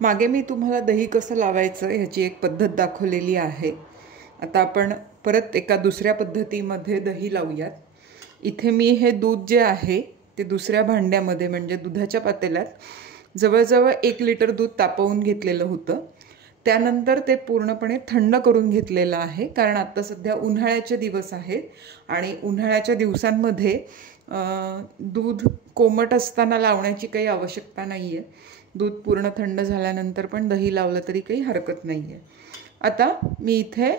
मागे मी तुम्हाला दही कसं लावायचं ह्याची एक पद्धत दाखवलेली आहे। आता आपण परत एका दुसऱ्या पद्धतीमध्ये दही लावूयात। इथे मी हे दूध जे आहे ते दुसऱ्या भांड्यामध्ये म्हणजे दुधाच्या पातेल्यात जवळजवळ 1 लिटर दूध तापवून घेतलेलं होतं। त्यानंतर ते पूर्णपणे थंड करून घेतलेलं आहे, कारण आता सध्या उन्हाळ्याचे दिवस आहेत आणि उन्हाळ्याच्या दिवसांमध्ये दूध कोमट असताना लावण्याची काही आवश्यकता नाही आहे। दूध पूर्ण थंड झाल्यानंतर पण दही लावलं तरी काही हरकत नाही आहे। आता मी इथे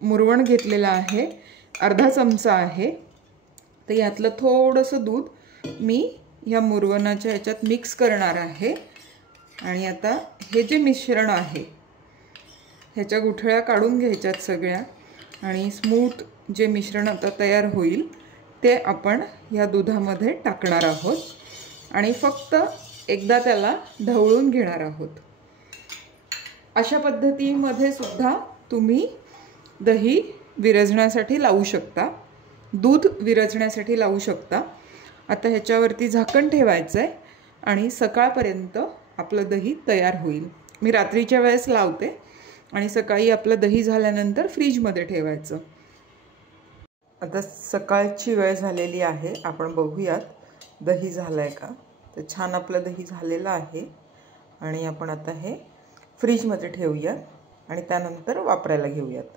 मुरवण घेतलेलं आहे, अर्धा चमचा आहे। तर यातलं थोडंसं दूध मी या मुरवणाच्या ह्याच्यात मिक्स करणार आहे आणि आता हे जे मिश्रण आहे ह्याच्या गुठळ्या काढून घ्यायच्यात सगळ्या आणि स्मूथ जे मिश्रण आता तयार होईल ते आपण या दुधामध्ये टाकणार आहोत आणि फक्त एकदा त्याला ढवळून घेणार आहोत। अशा पद्धतीमध्ये सुद्धा तुम्ही दही विरजण्यासाठी लावू शकता, दूध विरजण्यासाठी लावू शकता। आता ह्याच्यावरती झाकण ठेवायचं आहे आणि सकाळपर्यंत आपलं दही तयार होईल। मी रात्रीच्या वेळेस लावते आणि सकाळी आपलं दही झाल्यानंतर फ्रीजमध्ये ठेवायचं। आता सकाळची वेळ झालेली आहे, आपण बघूयात दही झालं आहे का। तर छान आपलं दही झालेलं आहे आणि आपण आता हे फ्रीजमध्ये ठेवूयात आणि त्यानंतर वापरायला घेऊयात।